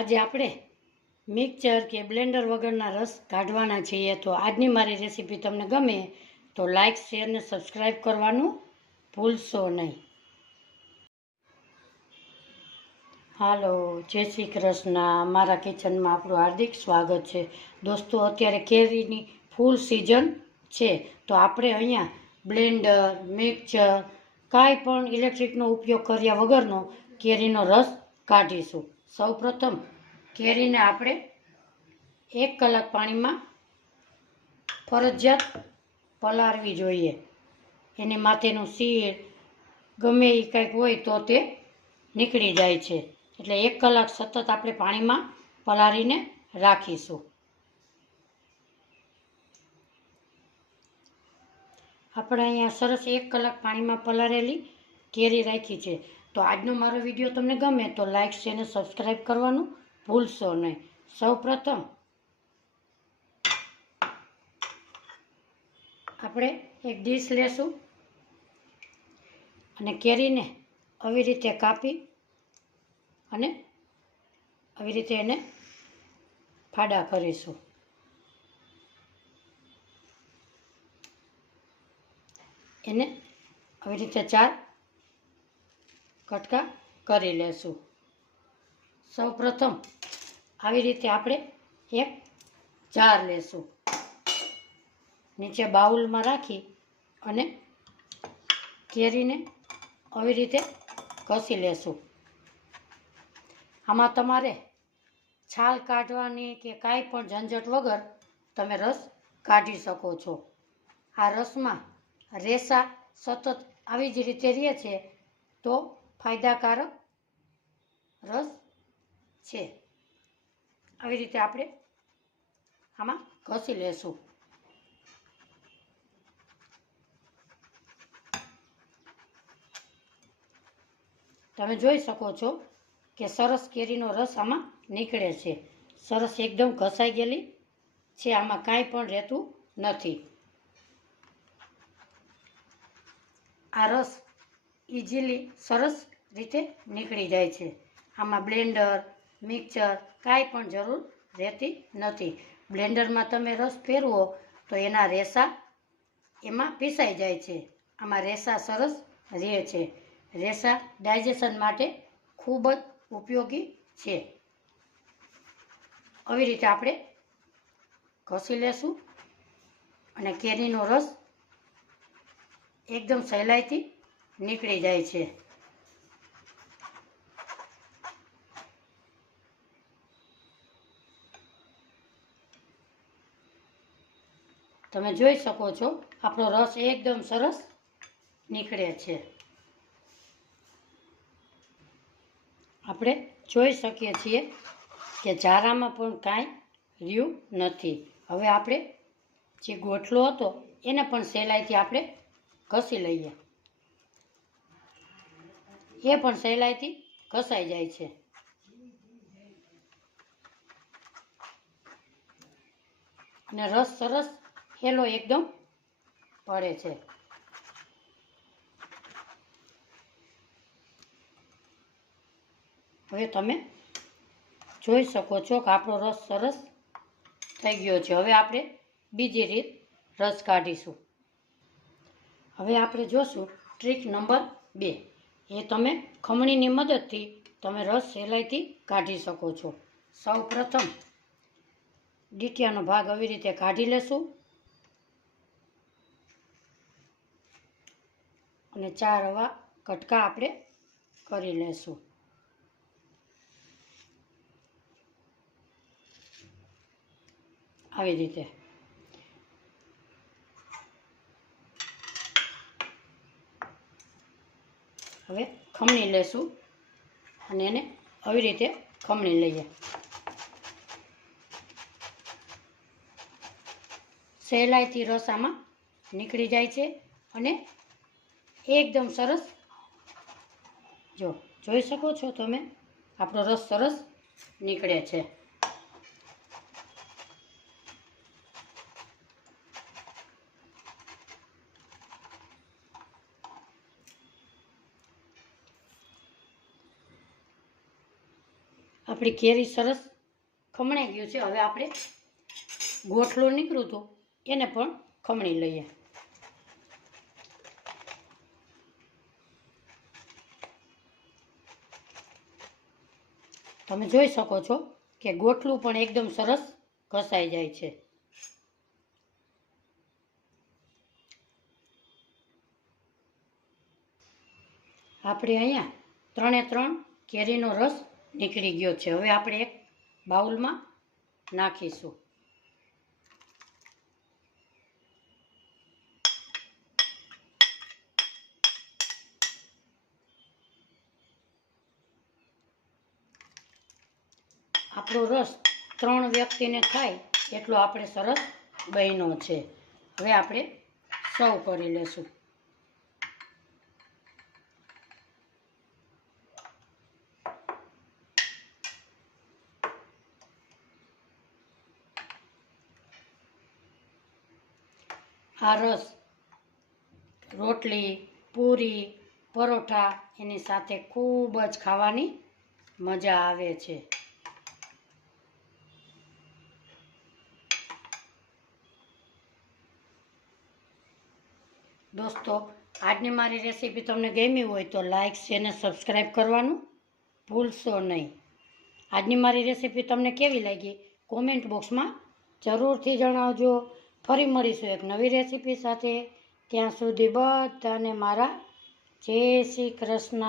આજે આપણે મિક્સર કે બ્લેન્ડર વગરના રસ કાઢવાના છીએ. તો આજની મારી રેસીપી તમને ગમે તો લાઇક, શેર ને સબસ્ક્રાઈબ કરવાનું ભૂલશો નહીં. હાલો, જય શ્રી કૃષ્ણ. મારા કિચનમાં આપણું હાર્દિક સ્વાગત છે. દોસ્તો, અત્યારે કેરીની ફૂલ સિઝન છે, તો આપણે અહીંયા બ્લેન્ડર, મિક્સર કાંઈ પણ ઇલેક્ટ્રિકનો ઉપયોગ કર્યા વગરનો કેરીનો રસ કાઢીશું. સૌપ્રથમ કેરીને આપણે 1 કલાક પાણીમાં ફરજિયાત પલાળવી જોઈએ. એની માથેનું સીળ ગમે એ કંઈક હોય તો તે નીકળી જાય છે. એટલે 1 કલાક સતત આપણે પાણીમાં પલાળીને રાખીશું. આપણે અહીંયા સરસ 1 કલાક પાણીમાં પલાળેલી કેરી રાખી છે. તો આજનો મારો વિડીયો તમને ગમે તો લાઇક, શેર અને સબસ્ક્રાઈબ કરવાનું ભૂલશો નહીં. સૌપ્રથમ આપણે એક ડીશ લેશું અને કેરીને આવી રીતે કાપી અને આવી રીતે એને ફાડા કરીશું. એને આવી રીતે 4 કટકા કરી લેશું. સૌપ્રથમ આવી રીતે આપણે એક જાર લેશું. નીચે બાઉલમાં રાખી અને કેરીને આવી રીતે ઘસી લેશું. આમાં તમારે છાલ કાઢવાની કે કાંઈ પણ ઝંઝટ વગર તમે રસ કાઢી શકો છો. આ રસમાં રેસા સતત આવી જ રીતે રહે છે, તો ફાયદાકારક રસ છે. આવી રીતે આપણે આમાં ઘસી લેશું. તમે જોઈ શકો છો કે સરસ કેરીનો રસ આમાં નીકળે છે. સરસ એકદમ ઘસાઈ ગયેલી છે, આમાં કાંઈ પણ રહેતું નથી. આ રસ ઇઝીલી સરસ રીતે નીકળી જાય છે. આમાં બ્લેન્ડર, મિક્સર કાંઈ પણ જરૂર રહેતી નથી. બ્લેન્ડરમાં તમે રસ ફેરવો તો એના રેસા એમાં પીસાઈ જાય છે. આમાં રેસા સરસ રહે છે. રેસા ડાયજેશન માટે ખૂબ જ ઉપયોગી છે. આવી રીતે આપણે ઘસી લેશું અને કેરીનો રસ એકદમ સહેલાઈથી નીકળી જાય છે. તમે જોઈ શકો છો આપણો રસ એકદમ સરસ નીકળે છે. આપણે જોઈ શકીએ છીએ કે જારામાં પણ કાંઈ રહ્યું નથી. હવે આપણે જે ગોટલો હતો એને પણ સહેલાઈથી આપણે ઘસી લઈએ. એ પણ સહેલાઈથી ઘસાઈ જાય છે. અને રસ સરસ હેલો એકદમ પડે છે. હવે તમે જોઈ શકો છો કે આપણો રસ સરસ થઈ ગયો છે. હવે આપણે બીજી રીત રસ કાઢીશું. હવે આપણે જોશું ટ્રીક નંબર 2. એ તમે ખમણીની મદદથી તમે રસ સહેલાઈથી કાઢી શકો છો. સૌ પ્રથમ ડીટીયાનો ભાગ આવી રીતે કાઢી લેશું અને 4 આવા કટકા આપણે કરી લેશું. આવી રીતે હવે ખમણી લેશું અને એને આવી રીતે ખમણી લઈએ. સહેલાઈથી રસ આમાં નીકળી જાય છે અને એકદમ સરસ જોઈ શકો છો તમે આપણો રસ સરસ નીકળે છે. આપણી કેરી સરસ ખમણાઈ ગયું છે. હવે આપણે ગોઠલો નીકળ્યું હતું એને પણ ખમણી લઈએ. તમે જોઈ શકો છો કે ગોઠલું પણ એકદમ સરસ ઘસાઈ જાય છે. આપણે અહીંયા 3 કેરીનો રસ નીકળી ગયો છે. હવે આપણે એક બાઉલમાં નાખીશું. આપણો રસ 3 વ્યક્તિને થાય એટલો આપણે સરસ બન્યો છે. હવે આપણે સર્વ કરી લેશું. આ રસ રોટલી, પૂરી, પરોઠા એની સાથે ખૂબ જ ખાવાની મજા આવે છે. દોસ્તો, આજની મારી રેસીપી તમને ગમી હોય તો લાઈક, શેર અને સબસ્ક્રાઈબ કરવાનું ભૂલશો નહીં. આજની મારી રેસીપી તમને કેવી લાગી કોમેન્ટ બોક્સમાં જરૂરથી જણાવજો. ફરી મળીશું એક નવી રેસીપી સાથે. ત્યાં સુધી બધાને મારા જય શ્રી કૃષ્ણ.